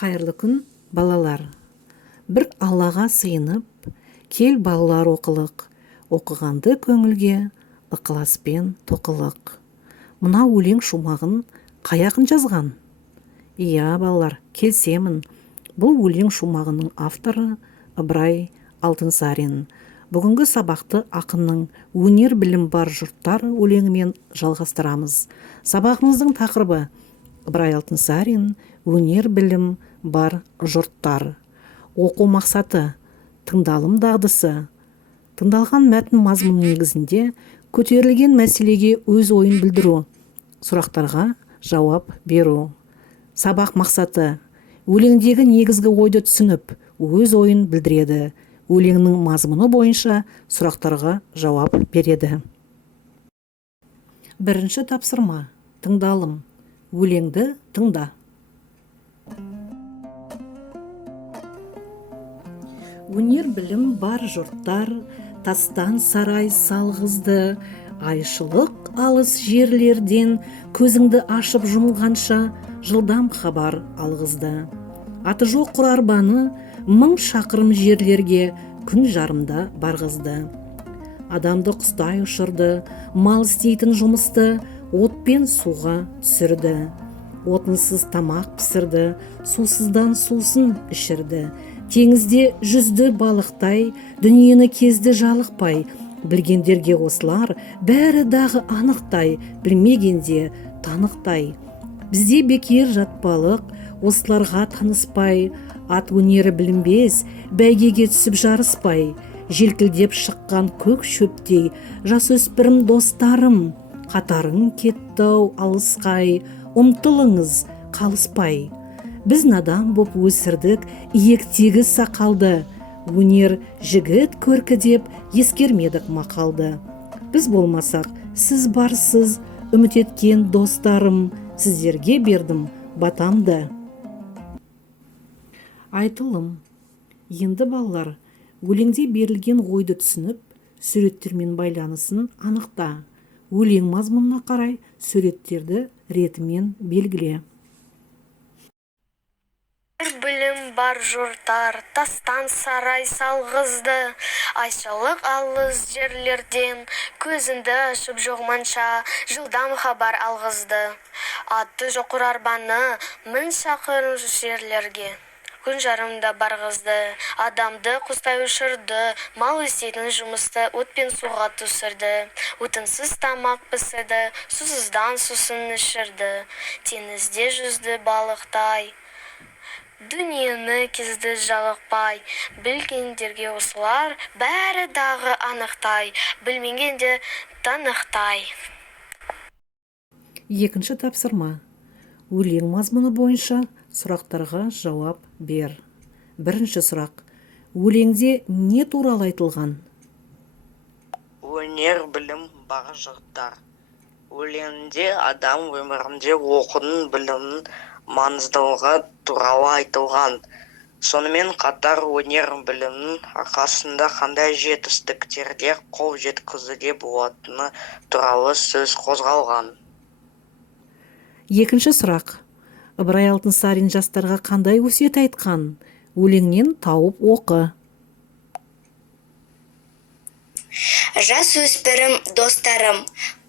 Қайырлы күн, балалар. Бір Аллаға сыйынып, кел балалар оқылық, оқығанды көңілге, ықыласпен тоқылық. Мына өлең шумағын қаяқын жазған? Иә, балалар, келсемін. Бұл өлең шумағының авторы Ыбырай Алтынсарин. Бүгінгі сабақты ақынның өнер білім бар жұрттар өлеңімен жалғастырамыз. Сабағымыздың тақырыбы Ыбырай Алтынсарин, өнер білім бар жұрттар. Оқу мақсаты, тыңдалым дағдысы. Тыңдалған мәтін мазмұны негізінде көтерілген мәселеге өз ойын білдіру, сұрақтарға жауап беру. Сабақ мақсаты, өлеңдегі негізгі ойды түсініп, өз ойын білдіреді. Өлеңнің мазмұны бойынша сұрақтарға жауап береді. Бірінші тапсырма, тыңдалым. Өлеңді тыңда. Өнер білім бар жұрттар тастан сарай салғызды, айшылық алыс жерлерден көзіңді ашып жұмғанша жылдам хабар алғызды. Аты жоқ құр арбаны 1000 шақырым жерлерге күн жарымда барғызды. Адамды құстай ұшырды, мал істейтін жұмысты отпен суға түсірді. Отынсыз тамақ пісірді, сусыздан сусын ішірді. Теңізде жүзді балықтай, дүниені кезді жалықпай. Білгендерге осылар бәрі дағы анықтай, білмегенде танықтай. Бізде бекер жатпалық, осыларға таныспай, ат өнері білінбес, бәйгеге түсіп жарыспай. Желкілдеп шыққан көк шөптей, жасөспірім достарым, қатарың кеттау алысқай, ұмтылыңыз қалыспай. Біз надан боп өсірдік иектегі сақалды, өнер жігіт көркі деп ескермедік мақалды. Біз болмасақ, сіз барсыз, үміт еткен достарым, сіздерге бердім батамды. Айтылым. Енді балалар, өлеңде берілген ойды түсініп, суреттермен байланысын анықта. Өлең мазмұнына қарай суреттерді ретімен белгіле. Білім бар жұрттар тастан сарай салғызды, айшылық алыс жерлерден көзінді ашып жоғманша жылдам хабар алғызды. Аты жоқ құр арбаны 1000 шақырым жерлерге күн жарымда барғызды. Адамды құстай ұшырды, мал істейтін жұмысты отпен суға түсірді. Отынсыз тамақ пісірді, сусыздан сусын ішірді. Теңізде жүзді балықтай, дүниені кезді жалықпай. Білгендерге осылар бәрі дағы анықтай, білмегенде танықтай. Екінші тапсырма. Өлең мазмұны бойынша сұрақтарға жауап бер. Бірінші сұрақ. Өлеңде не туралы айтылған? Өнер білім бар жұрттар. Өлеңде адам өмірінде оқудың білімнің маңыздылығы туралы айтылған. Сонымен қатар өнер білімнің арқасында қандай жетістіктерге қол жеткізуге болатыны туралы сөз қозғалған. Екінші сұрақ. Ыбырай Алтынсарин жастарға қандай өсиет айтқан? Өлеңнен тауып оқы. Жасөспірім достарым,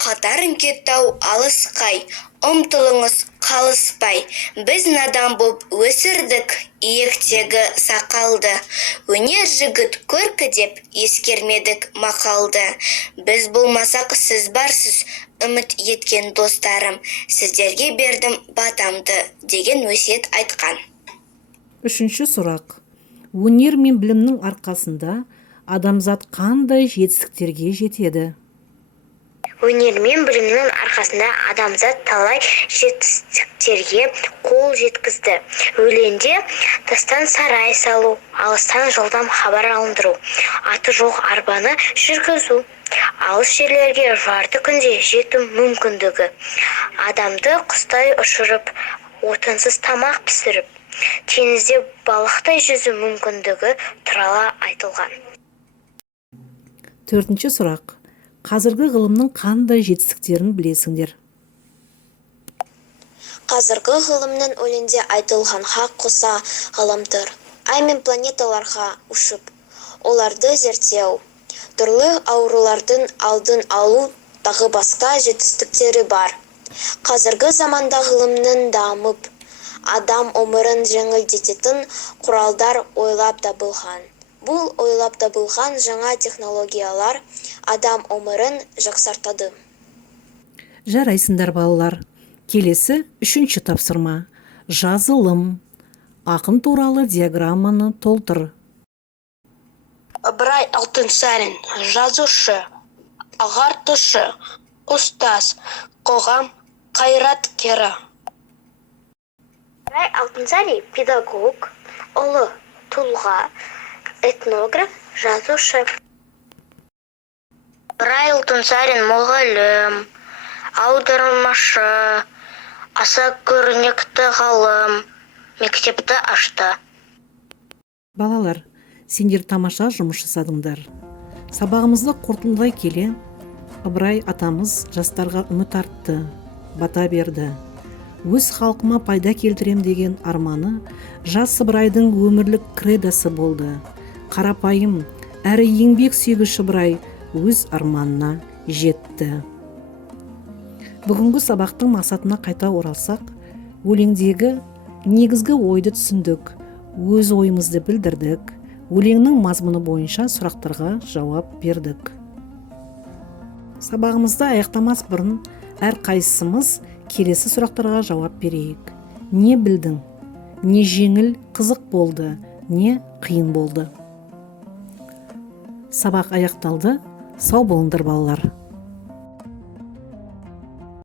қатарың кеттау алысқай, ұмтылыңыз қалыспай. Біз надан боп өсірдік иектегі сақалды, өнер жігіт көркі деп ескермедік мақалды. Біз болмасақ, сіз барсыз, үміт еткен достарым, сіздерге бердім батамды деген өсиет айтқан. Үшінші сұрақ. Өнер мен білімнің арқасында адамзат қандай жетістіктерге жетеді? Өнер мен білімнің арқасында адамзат талай жетістіктерге қол жеткізді. Өлеңде тастан сарай салу, алыстан жылдам хабар алындыру, аты жоқ арбаны жүргізу, алыс жерлерге жарты күнде жету мүмкіндігі, адамды құстай ұшырып, отынсыз тамақ пісіріп, теңізде балықтай жүзу мүмкіндігі туралы айтылған. Төртінші сұрақ. Қазіргі ғылымның қандай жетістіктерін білесіңдер? Қазіргі ғылымның өлеңде айтылғанға қоса ғаламтор, ай мен планеталарға ұшып, оларды зерттеу, түрлі аурулардың алдын алу тағы басқа жетістіктері бар. Қазіргі заманда ғылымның дамып, адам өмірін жеңілдететін құралдар ойлап табылған. Бұл ойлап табылған жаңа технологиялар адам өмірін жақсартады. Жарайсыңдар балалар. Келесі 3-ші тапсырма. Жазылым. Ақын туралы диаграмманы толтыр. Ыбырай Алтынсарин, жазушы, ағартушы, ұстаз, қоғам қайраткері. Ыбырай Алтынсарин педагог, ұлы тұлға, этнограф, жазушы. Ыбырай Алтынсарин мұғалім, аудармашы, аса көрнекті ғалым, мектепті ашты. Балалар, сендер тамаша жұмыс жасадыңдар. Сабағымызды қорытындылай келе, Ыбырай атамыз жастарға үміт артты, бата берді. Өз халқыма пайда келтірем деген арманы жас Ыбырайдың өмірлік кредосы болды. Қарапайым, әрі еңбек сүйгіш Ыбырай өз арманына жетті. Бүгінгі сабақтың мақсатына қайта оралсақ, өлеңдегі негізгі ойды түсіндік, өз ойымызды білдірдік, өлеңнің мазмұны бойынша сұрақтарға жауап бердік. Сабағымызды аяқтамас бұрын әр қайсымыз келесі сұрақтарға жауап берейік. Не білдің? Не жеңіл, қызық болды? Не қиын болды? Сабақ аяқталды. Сау болыңдар балалар.